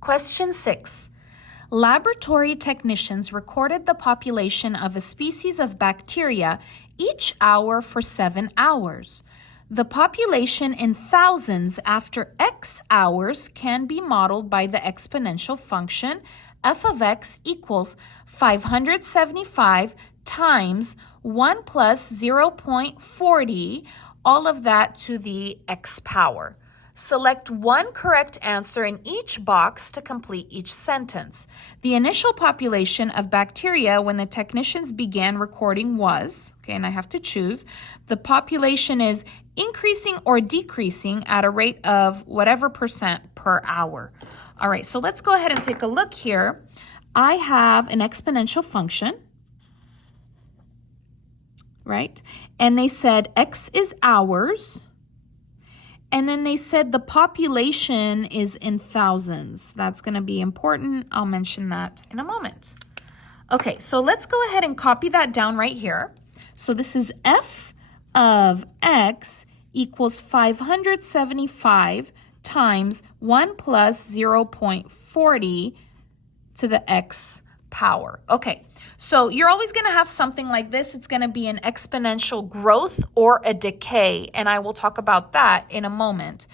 Question 6. Laboratory technicians recorded the population of a species of bacteria each hour for 7 hours. The population in thousands after X hours can be modeled by the exponential function f of x equals 575 times 1 plus 0.40, all of that to the x power. Select one correct answer in each box to complete each sentence. The initial population of bacteria when the technicians began recording was, okay, and I have to choose, the population is increasing or decreasing at a rate of whatever percent per hour. All right, so let's go ahead and take a look here. I have an exponential function, right? And they said x is hours. And then they said the population is in thousands. That's going to be important. I'll mention that in a moment. Okay, so let's go ahead and copy that down right here. So this is f of x equals 575 times 1 plus 0.40 to the x power. Okay, so you're always going to have something like this. It's going to be an exponential growth or a decay, and I will talk about that in a moment.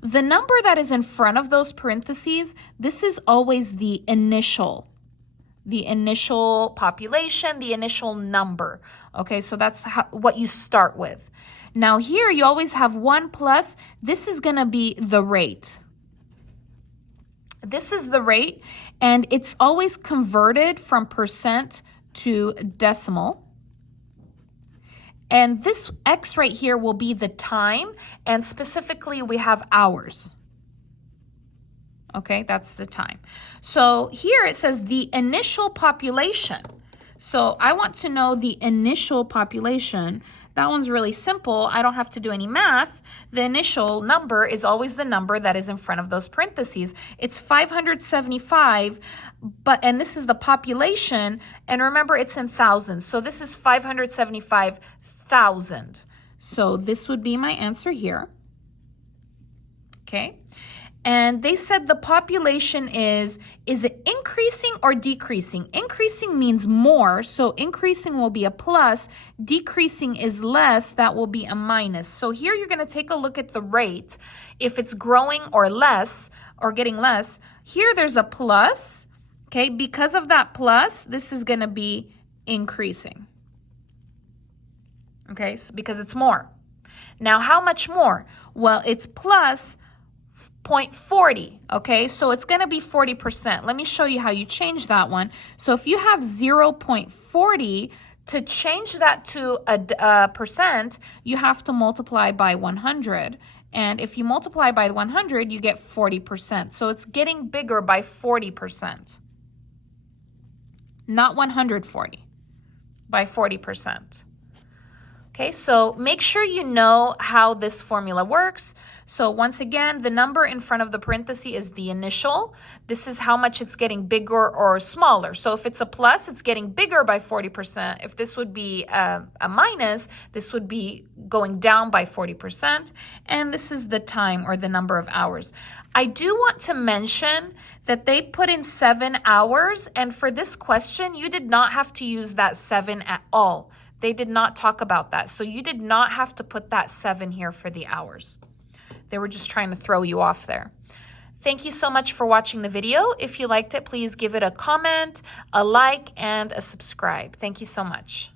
The number that is in front of those parentheses, this is always the initial population, the initial number. Okay, so that's what you start with. Now here you always have 1 plus, this is going to be the rate. This is the rate, and it's always converted from percent to decimal. And this x right here will be the time, and specifically we have hours. Okay, that's the time. So here it says the initial population. So I want to know the initial population. That one's really simple. I don't have to do any math. The initial number is always the number that is in front of those parentheses. It's 575, and this is the population. And remember, it's in thousands. So this is 575,000. So this would be my answer here. Okay. And they said the population is it increasing or decreasing? Increasing means more, so increasing will be a plus. Decreasing is less, that will be a minus. So here you're going to take a look at the rate. If it's growing or less, or getting less, here there's a plus, okay? Because of that plus, this is going to be increasing, okay? So because it's more. Now, how much more? Well, it's plus 0.40, okay? So it's going to be 40%. Let me show you how you change that one. So if you have 0.40, to change that to a percent, you have to multiply by 100. And if you multiply by 100, you get 40%. So it's getting bigger by 40%. Not 140, by 40%. Okay, so make sure you know how this formula works. So once again, the number in front of the parenthesis is the initial. This is how much it's getting bigger or smaller. So if it's a plus, it's getting bigger by 40%. If this would be a minus, this would be going down by 40%. And this is the time or the number of hours. I do want to mention that they put in 7 hours. And for this question, you did not have to use that 7 at all. They did not talk about that. So you did not have to put that 7 here for the hours. They were just trying to throw you off there. Thank you so much for watching the video. If you liked it, please give it a comment, a like, and a subscribe. Thank you so much.